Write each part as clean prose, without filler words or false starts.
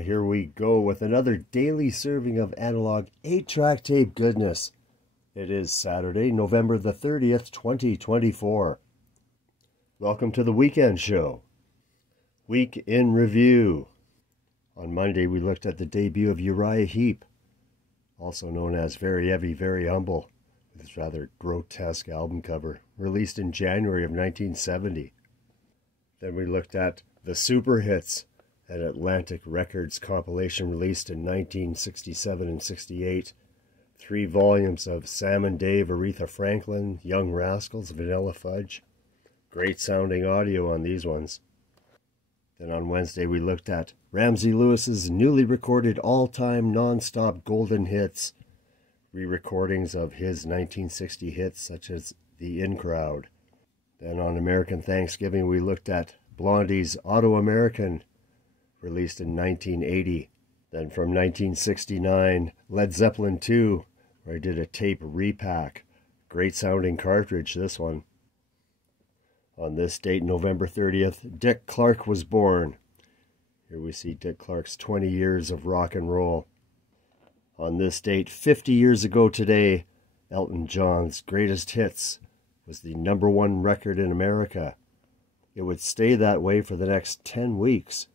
Here we go with another daily serving of analog 8-track tape goodness. It is Saturday, November the 30th, 2024. Welcome to the weekend show. Week in review. On Monday, we looked at the debut of Uriah Heep, also known as Very Heavy, Very Humble, with his rather grotesque album cover, released in January of 1970. Then we looked at the Super Hits, an Atlantic Records compilation released in 1967 and 68. 3 volumes of Sam and Dave, Aretha Franklin, Young Rascals, Vanilla Fudge. Great sounding audio on these ones. Then on Wednesday we looked at Ramsey Lewis's newly recorded all-time non-stop golden hits, re-recordings of his 1960 hits such as The In Crowd. Then on American Thanksgiving we looked at Blondie's Auto-American, released in 1980. Then from 1969, Led Zeppelin II, where I did a tape repack. Great sounding cartridge, this one. On this date, November 30th, Dick Clark was born. Here we see Dick Clark's 20 years of rock and roll. On this date, 50 years ago today, Elton John's Greatest Hits was the #1 record in America. It would stay that way for the next 10 weeks.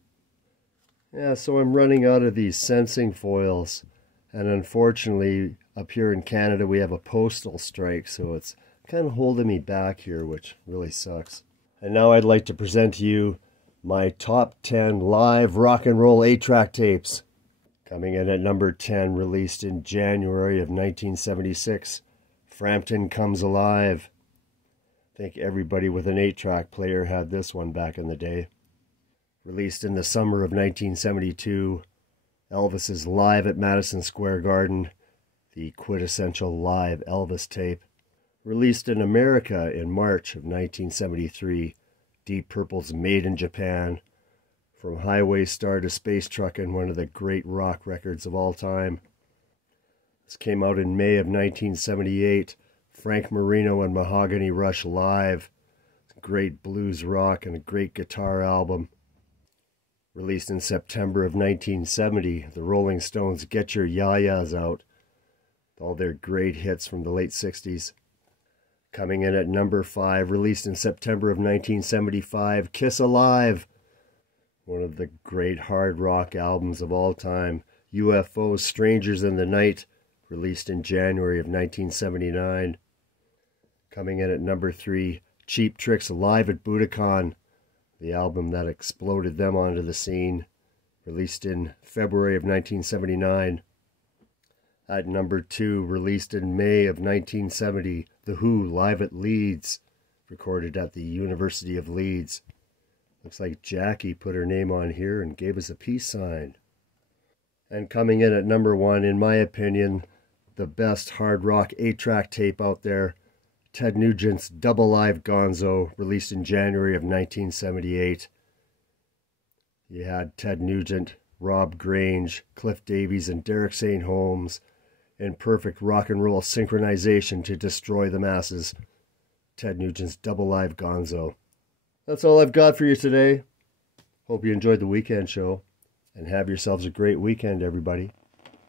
Yeah, so I'm running out of these sensing foils, and unfortunately up here in Canada we have a postal strike, so it's kind of holding me back here, which really sucks. And now I'd like to present to you my top 10 live rock and roll 8-track tapes. Coming in at number 10, released in January of 1976, Frampton Comes Alive. I think everybody with an 8-track player had this one back in the day. Released in the summer of 1972, Elvis's Live at Madison Square Garden, the quintessential live Elvis tape. Released in America in March of 1973, Deep Purple's Made in Japan. From Highway Star to Space Truckin', one of the great rock records of all time. This came out in May of 1978, Frank Marino and Mahogany Rush Live. Great blues rock and a great guitar album. Released in September of 1970, the Rolling Stones' Get Your Ya-Ya's Out, all their great hits from the late 60s. Coming in at number 5, released in September of 1975, Kiss Alive, one of the great hard rock albums of all time. UFO's Strangers in the Night, released in January of 1979. Coming in at number 3, Cheap Trick's Live at Budokan, the album that exploded them onto the scene, released in February of 1979. At number 2, released in May of 1970, The Who Live at Leeds, recorded at the University of Leeds. Looks like Jackie put her name on here and gave us a peace sign. And coming in at number 1, in my opinion, the best hard rock 8-track tape out there, Ted Nugent's Double Live Gonzo, released in January of 1978. You had Ted Nugent, Rob Grange, Cliff Davies, and Derek St. Holmes in perfect rock and roll synchronization to destroy the masses. Ted Nugent's Double Live Gonzo. That's all I've got for you today. Hope you enjoyed the weekend show, and have yourselves a great weekend, everybody.